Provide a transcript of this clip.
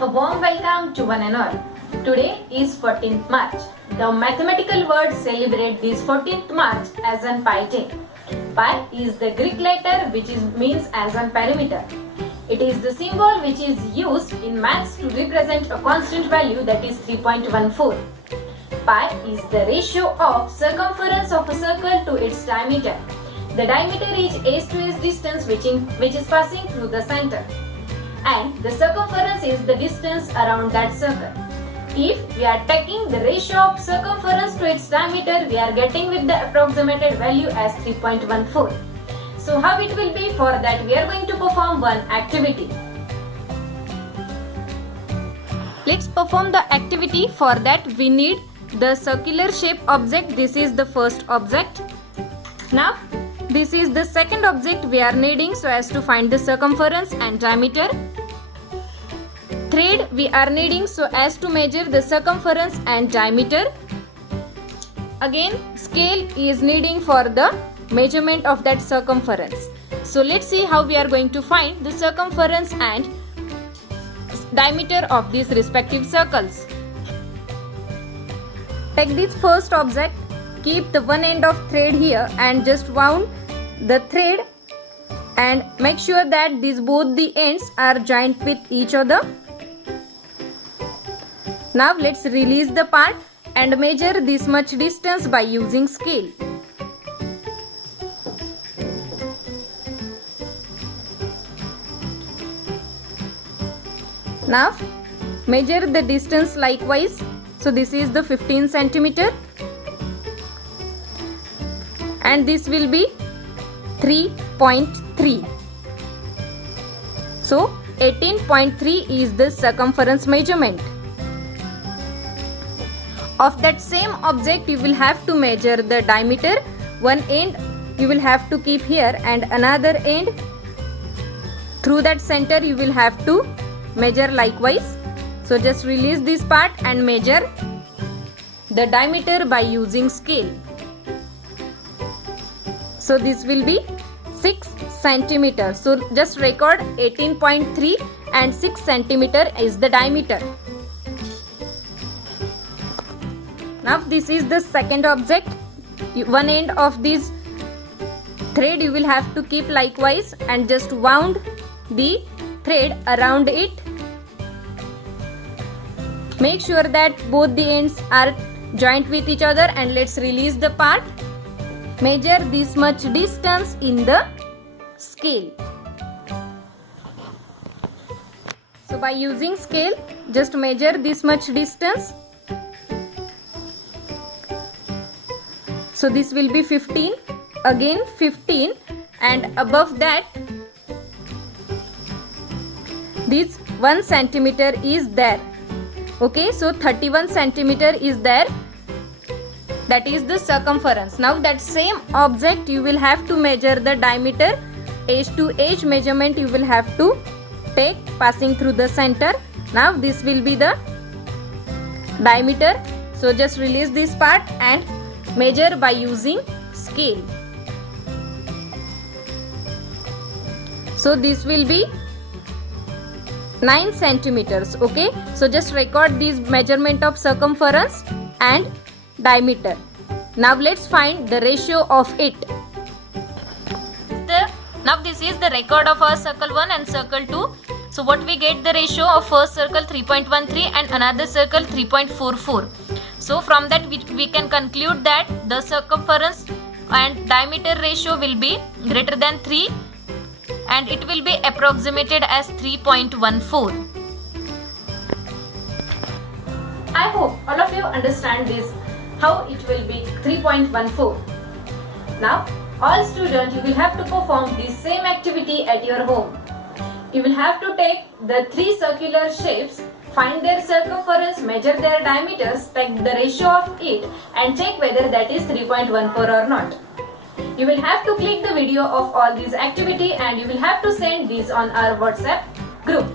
A warm welcome to one and all. Today is 14th March. The mathematical world celebrate this 14th March as an pi day. Pi is the Greek letter which means as an perimeter. It is the symbol which is used in maths to represent a constant value that is 3.14. Pi is the ratio of circumference of a circle to its diameter. The diameter is edge to edge distance which is passing through the center. And the circumference is the distance around that circle. If we are taking the ratio of circumference to its diameter, we are getting with the approximated value as 3.14. So how it will be? For that we are going to perform one activity. Let's perform the activity. For that we need the circular shape object. This is the first object. Now this is the second object we are needing so as to find the circumference and diameter. Thread we are needing so as to measure the circumference and diameter. Again, scale is needing for the measurement of that circumference. So let's see how we are going to find the circumference and diameter of these respective circles. Take this first object, keep the one end of thread here and just wound the thread and make sure that both the ends are joined with each other. Now let's release the part and measure this much distance by using scale. Now measure the distance likewise. So this is the 15 centimeter and this will be 3.3. So 18.3 is the circumference measurement. Of that same object you will have to measure the diameter. One end you will have to keep here and another end through that center you will have to measure likewise. So just release this part and measure the diameter by using scale. So this will be 6 centimeters. So just record 18.3 and 6 centimeter is the diameter. Now this is the second object. One end of this thread you will have to keep likewise and just wound the thread around it. Make sure that both the ends are joined with each other and let's release the part. Measure this much distance in the scale. So by using scale, just measure this much distance. So this will be 15, again 15 and above that this 1 centimeter is there. Okay, so 31 centimeter is there. That is the circumference. Now that same object you will have to measure the diameter. Edge to edge measurement you will have to take passing through the center. Now this will be the diameter. So just release this part and measure by using scale. So this will be 9 centimeters. Okay, so just record this measurement of circumference and diameter. Now let's find the ratio of it. Now this is the record of our circle 1 and circle 2. So what we get the ratio of first circle 3.13 and another circle 3.44. So from that we can conclude that the circumference and diameter ratio will be greater than 3 and it will be approximated as 3.14. I hope all of you understand this, how it will be 3.14. Now all students, you will have to perform this same activity at your home. You will have to take the 3 circular shapes, find their circumference, measure their diameters, take the ratio of it and check whether that is 3.14 or not. You will have to click the video of all these activity and you will have to send these on our WhatsApp group.